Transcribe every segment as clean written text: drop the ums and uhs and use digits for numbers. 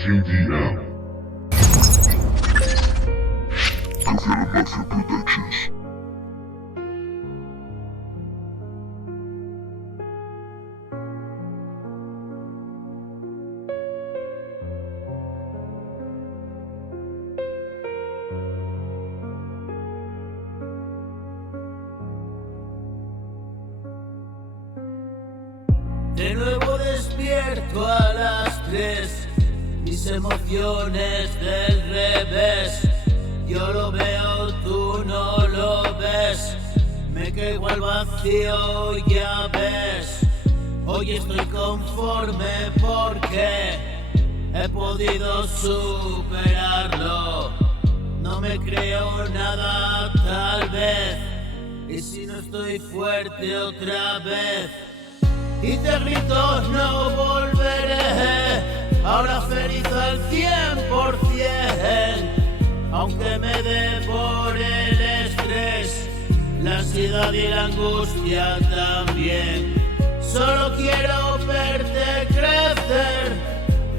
JDM. Governor Mafia Productions. De nuevo despierto a las 3, mis emociones del revés. Yo lo veo, tú no lo ves. Me caigo al vacío, ya ves. Hoy estoy conforme porque he podido superarlo. No me creo nada tal vez, y si no estoy fuerte otra vez y te grito no volveré, ahora feliz al 100%, aunque me devore el estrés, la ansiedad y la angustia también. Solo quiero verte crecer,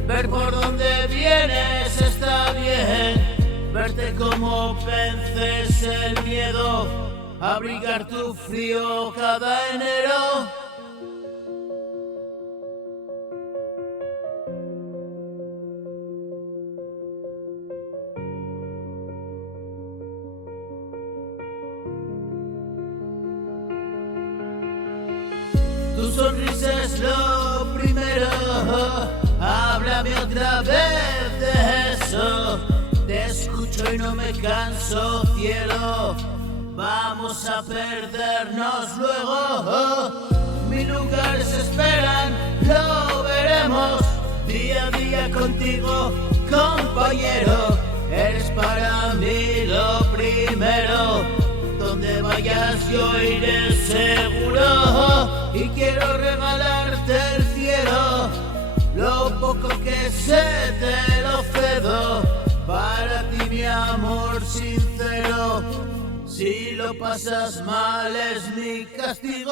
ver por dónde vienes está bien, verte como vences el miedo, abrigar tu frío cada enero. Tu sonrisa es lo primero, háblame otra vez de eso. Te escucho y no me canso, cielo, vamos a perdernos luego. Mis lugares esperan, lo veremos, día a día contigo, compañero. Eres para mí lo primero, donde vayas yo iré seguro, y quiero regalarte el cielo, lo poco que sé te lo cedo, para ti mi amor sincero, si lo pasas mal es mi castigo.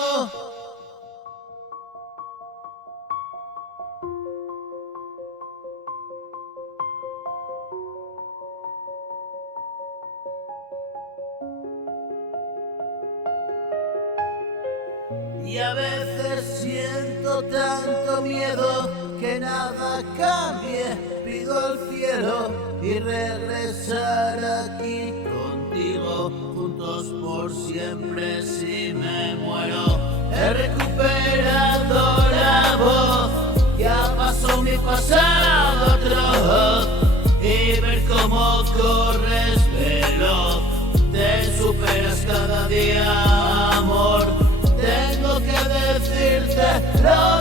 Y a veces siento tanto miedo que nada cambie, pido al cielo y regresar aquí contigo, juntos por siempre si me muero. He recuperado la voz, ya pasó mi pasado atroz, y ver cómo corres veloz, te superas cada día, amor. Tengo que decirte lo